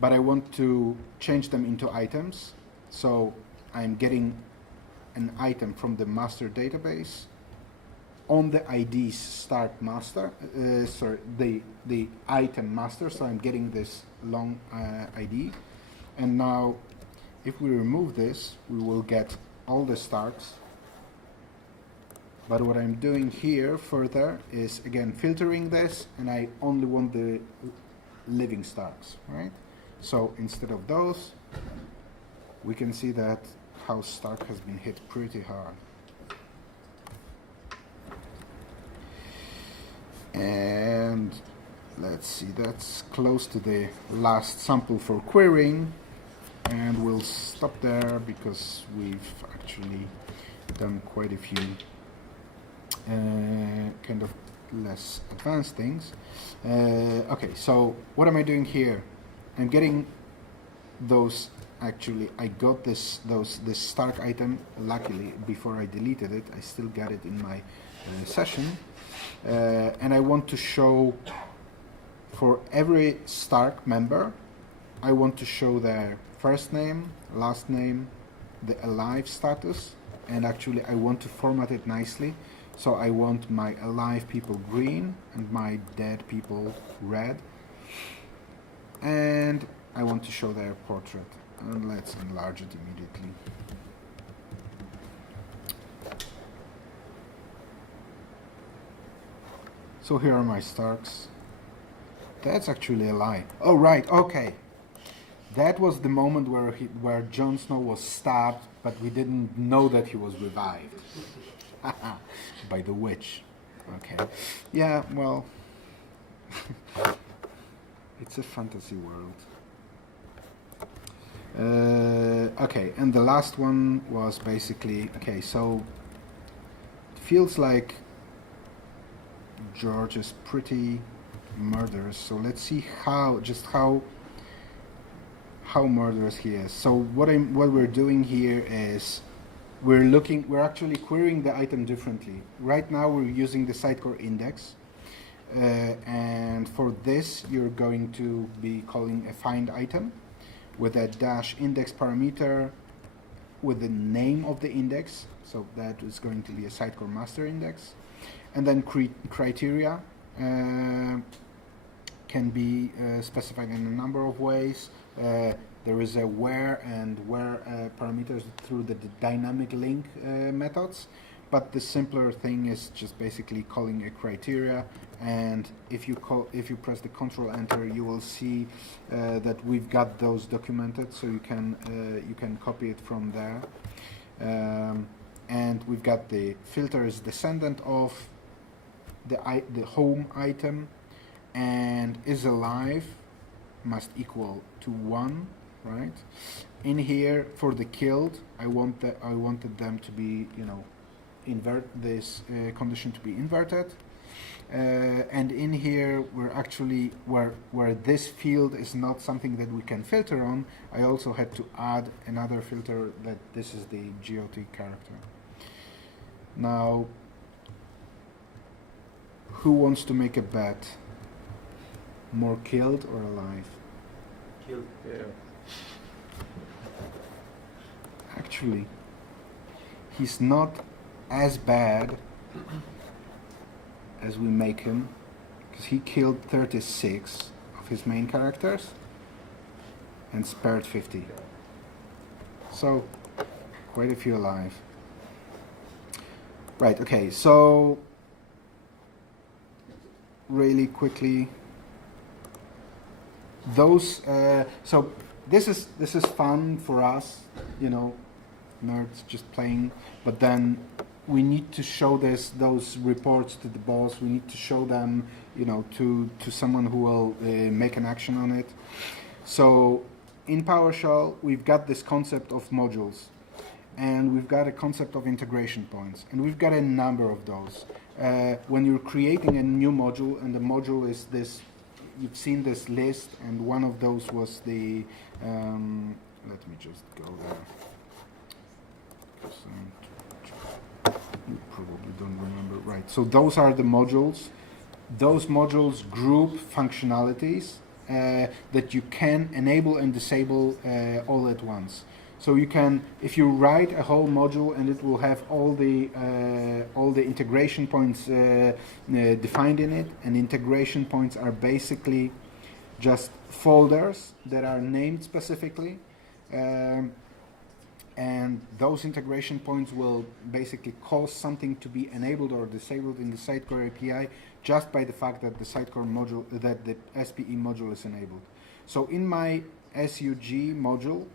But I want to change them into items. So I'm getting an item from the master database on the IDs Stark master, the item master. So I'm getting this long ID. And now if we remove this, we will get all the Starks. But what I'm doing here further is, again, filtering this, and I only want the living Starks, right? So instead of those, we can see that House Stark has been hit pretty hard. And let's see, that's close to the last sample for querying. And we'll stop there because we've actually done quite a few kind of less advanced things. Okay, so what am I doing here? I'm getting those. Actually, I got this Stark item. Luckily, before I deleted it, I still got it in my session, and I want to show for every Stark member, I want to show their first name, last name, the alive status, and actually I want to format it nicely. So I want my alive people green and my dead people red. And I want to show their portrait. And let's enlarge it immediately. So here are my Starks. That's actually a lie. Oh, right, okay. That was the moment where Jon Snow was stabbed, but we didn't know that he was revived. By the witch. Okay. Yeah, well, it's a fantasy world. Okay, and the last one was basically, okay, so it feels like George is pretty murderous, so let's see how murderous he is. So what we're doing here is we're actually querying the item differently. Right now we're using the Sitecore index, and for this you're going to be calling a find item with a dash index parameter with the name of the index, so that is going to be a Sitecore master index, and then criteria can be specified in a number of ways. There is a where parameters through the dynamic link methods, but the simpler thing is just basically calling a criteria. And if you press the Control Enter, you will see that we've got those documented, so you can copy it from there. And we've got the filter is descendant of the home item, and is alive must equal to 1. Right, in here for the killed, I wanted them to be, invert this condition to be inverted, and in here we're actually where this field is not something that we can filter on. I also had to add another filter that this is the GOT character. Now, Who wants to make a bet? More killed or alive? Killed. Yeah. Actually, he's not as bad as we make him, because he killed 36 of his main characters and spared 50. So, quite a few alive. Right, okay, so really quickly, those, so this is fun for us, you know, nerds just playing, but then we need to show those reports to the boss. We need to show them, you know, to someone who will make an action on it. So in PowerShell, we've got this concept of modules, and we've got a concept of integration points, and we've got a number of those. When you're creating a new module, and the module is this, you've seen this list, and one of those was the, let me just go there. You probably don't remember, right? So those are the modules. Those modules group functionalities that you can enable and disable all at once. So you can, if you write a whole module, and it will have all the integration points defined in it, and integration points are basically just folders that are named specifically. And those integration points will basically cause something to be enabled or disabled in the Sitecore API just by the fact that the Sitecore module, that the SPE module is enabled. So in my SUG module,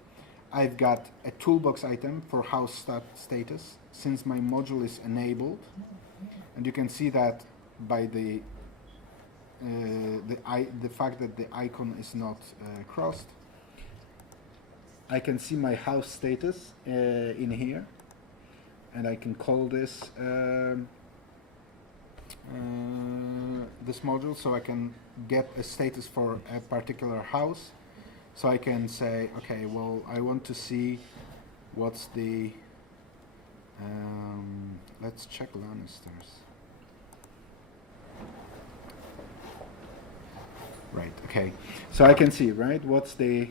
I've got a toolbox item for house status, since my module is enabled, and you can see that by the fact that the icon is not crossed. I can see my house status in here, and I can call this this module, so I can get a status for a particular house. So I can say, okay, well, I want to see what's the, let's check Lannisters. Right, okay. So I can see, right, what's the,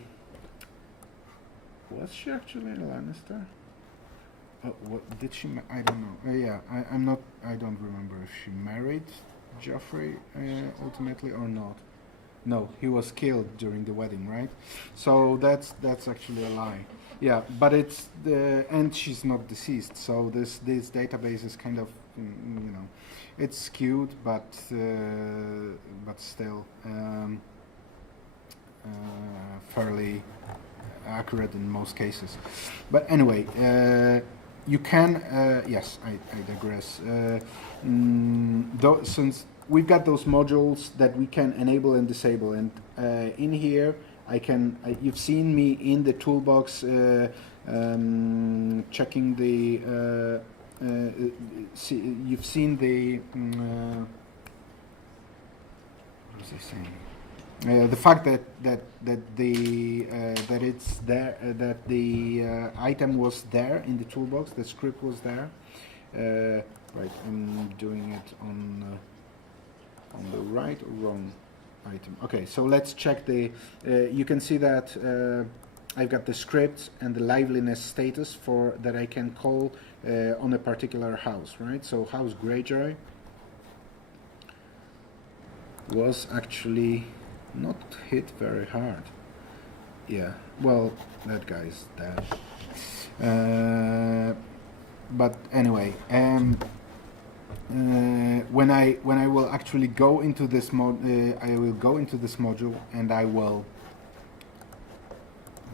was she actually a Lannister? Oh, what did she? I don't know. Yeah, I don't remember if she married Joffrey ultimately or not. No, he was killed during the wedding, right? So that's actually a lie. Yeah, but it's and she's not deceased. So this database is kind of, you know, it's skewed, but still fairly accurate in most cases. But anyway, you can, yes, I digress. Since we've got those modules that we can enable and disable, and in here you've seen me in the toolbox checking the, you've seen the, what was I saying? The fact that it's there, that the item was there in the toolbox, the script was there. Right, I'm doing it on the right or wrong item. Okay, so let's check the. You can see that I've got the script and the liveliness status for that I can call on a particular house. Right, so house Greyjoy was actually not hit very hard. Yeah, well, that guy's dead. But anyway, when I will actually go into this I will go into this module, and I will,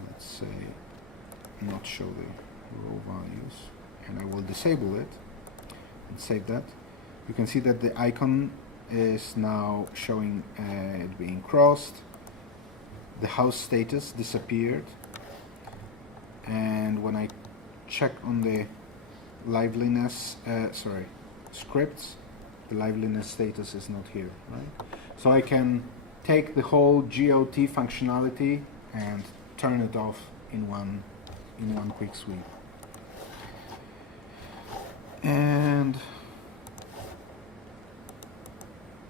let's say, not show the raw values, and I will disable it and save that. You can see that the icon is now showing it being crossed. The house status disappeared, and when I check on the liveliness, scripts, the liveliness status is not here, right? So I can take the whole GOT functionality and turn it off in one quick sweep.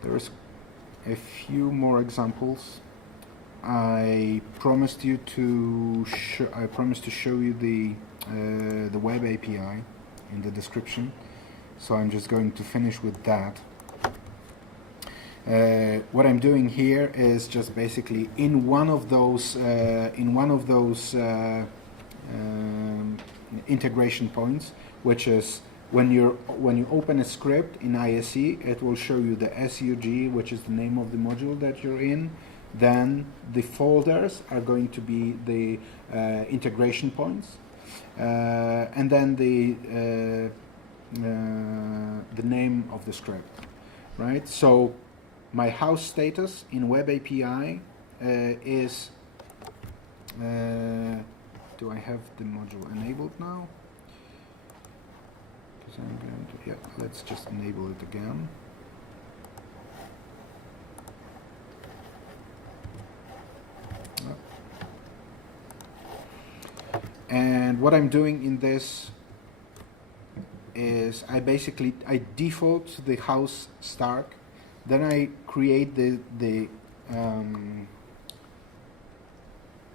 There's a few more examples. I promised you to show you the web API in the description, so I'm just going to finish with that. What I'm doing here is just basically in one of those integration points, which is when you open a script in ISE, it will show you the SUG, which is the name of the module that you're in. Then the folders are going to be the integration points, and then the name of the script, right? So my house status in web API is. Do I have the module enabled now? Because I'm going to, yeah, let's just enable it again. And what I'm doing in this is I default to the house start, then I create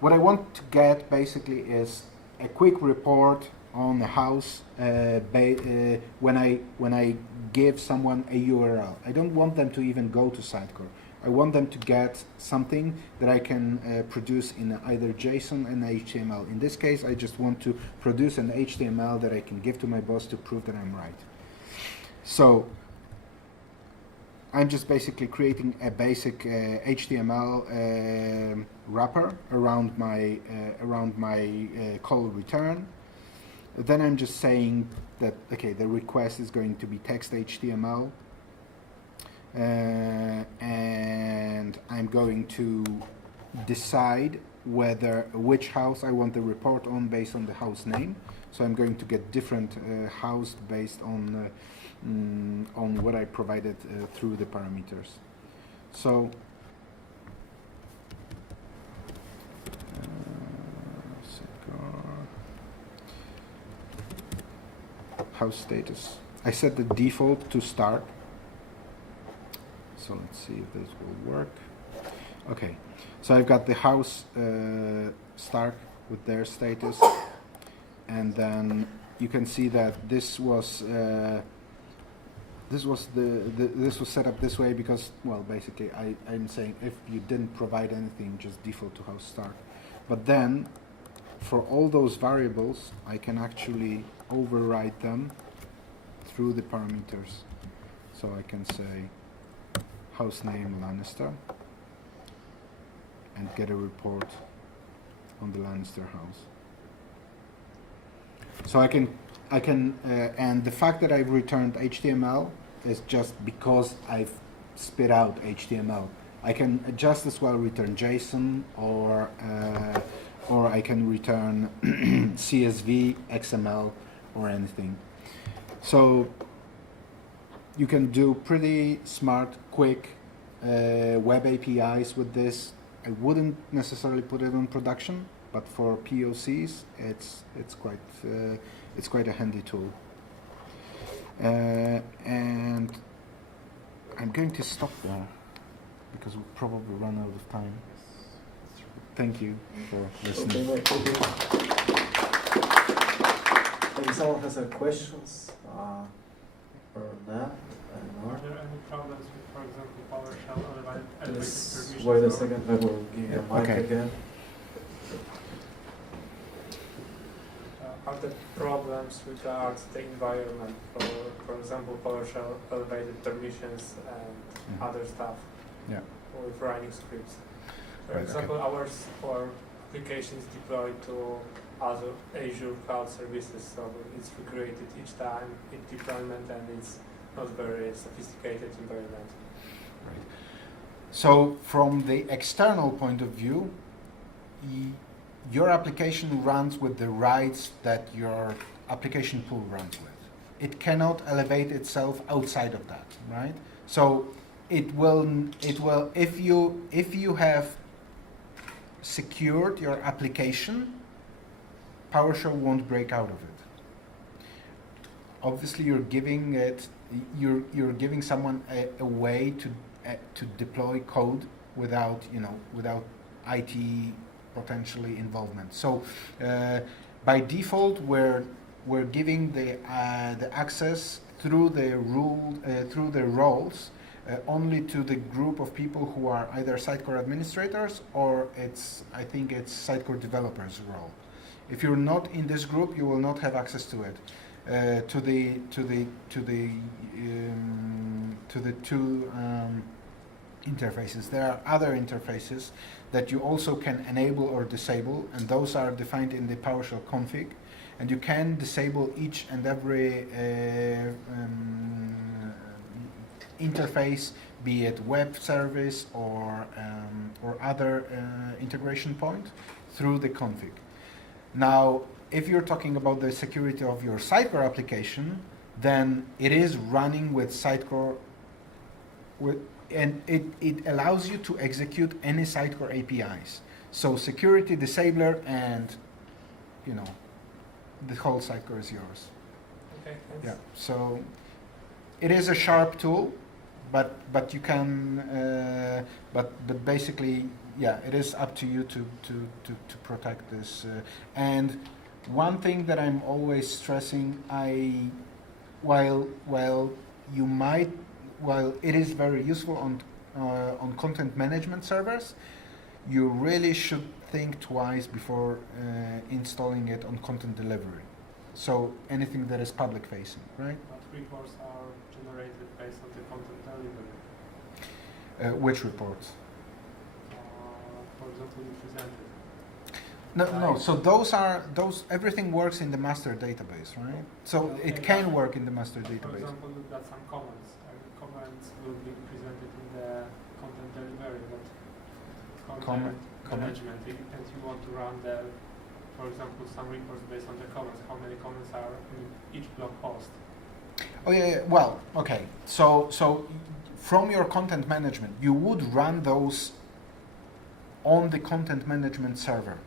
what I want to get basically is a quick report on the house when I give someone a URL. I don't want them to even go to Sitecore. I want them to get something that I can produce in either JSON and HTML. In this case, I just want to produce an HTML that I can give to my boss to prove that I'm right. So I'm just basically creating a basic HTML wrapper around my call return. Then I'm just saying that, okay, the request is going to be text HTML. And I'm going to decide which house I want the report on based on the house name. So I'm going to get different house based on what I provided through the parameters. So house status. I set the default to start. So let's see if this will work. Okay, so I've got the house start with their status, and then you can see that this was set up this way because, well, basically I'm saying if you didn't provide anything, just default to house start. But then for all those variables, I can actually override them through the parameters. So I can say house name Lannister and get a report on the Lannister house. So I can and the fact that I've returned HTML is just because I've spit out HTML. I can just as well return JSON or I can return CSV, XML, or anything. So you can do pretty smart, quick web APIs with this. I wouldn't necessarily put it on production, but for POCs, it's quite a handy tool. And I'm going to stop there because we'll probably run out of time. Thank you for listening. Okay, thank you. Maybe someone has any questions or not? Are there any problems with, for example, PowerShell elevated Just permissions? wait a second, I will give you a mic Okay. again. Are there problems regarding the environment, for example, PowerShell elevated permissions and other stuff Yeah. with running scripts? For Right, example, our applications deployed to other Azure cloud services, so it's recreated each time in deployment, and it's not very sophisticated environment. Right. So from the external point of view, your application runs with the rights that your application pool runs with. It cannot elevate itself outside of that, right? So it will if you have secured your application, PowerShell won't break out of it. Obviously, you're giving someone a way to deploy code without without IT potentially involvement. So by default, we're giving the access through the roles only to the group of people who are either Sitecore administrators or I think it's Sitecore developers role. If you're not in this group, you will not have access to it. To the two interfaces. There are other interfaces that you also can enable or disable, and those are defined in the PowerShell config. And you can disable each and every interface, be it web service or other integration point, through the config. Now, if you're talking about the security of your Sitecore application, then it is running with Sitecore, and it allows you to execute any Sitecore APIs. So security disabler, and the whole Sitecore is yours. Okay, thanks. Yeah. So it is a sharp tool, but you can but basically, yeah, it is up to you to protect this. And one thing that I'm always stressing, while it is very useful on content management servers, you really should think twice before installing it on content delivery. So anything that is public facing, right? But reports are generated based on the content delivery. Which reports? For example, you presented. No. So everything works in the master database, right? So Okay. it can work in the master For database. example, you've got some comments. Comments will be presented in the content delivery, but content management. And you want to run for example, some reports based on the comments. How many comments are in each blog post? Oh yeah. Well, okay. So from your content management, you would run those on the content management server,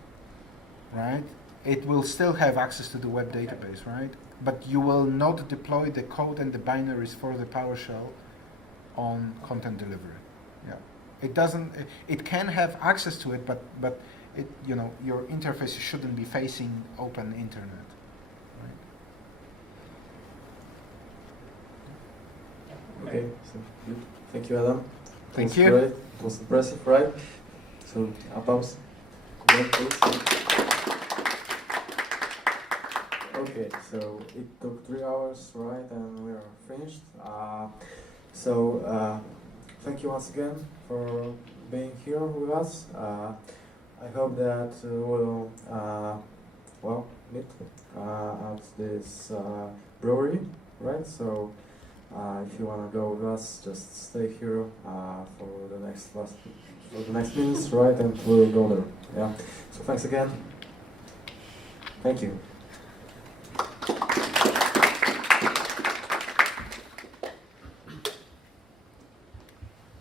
right? It will still have access to the web database, right? But you will not deploy the code and the binaries for the PowerShell on content delivery. Yeah, it doesn't. It can have access to it, but it, your interface shouldn't be facing open internet, right? Okay, so good. Thank you, Adam. Thank It was you. great. It was impressive, right? So, applause. Okay, so it took 3 hours, right, and we are finished. Thank you once again for being here with us. I hope that we'll meet at this brewery, right? So if you want to go with us, just stay here for the next minutes, right? And we'll go there. Yeah. So thanks again. Thank you.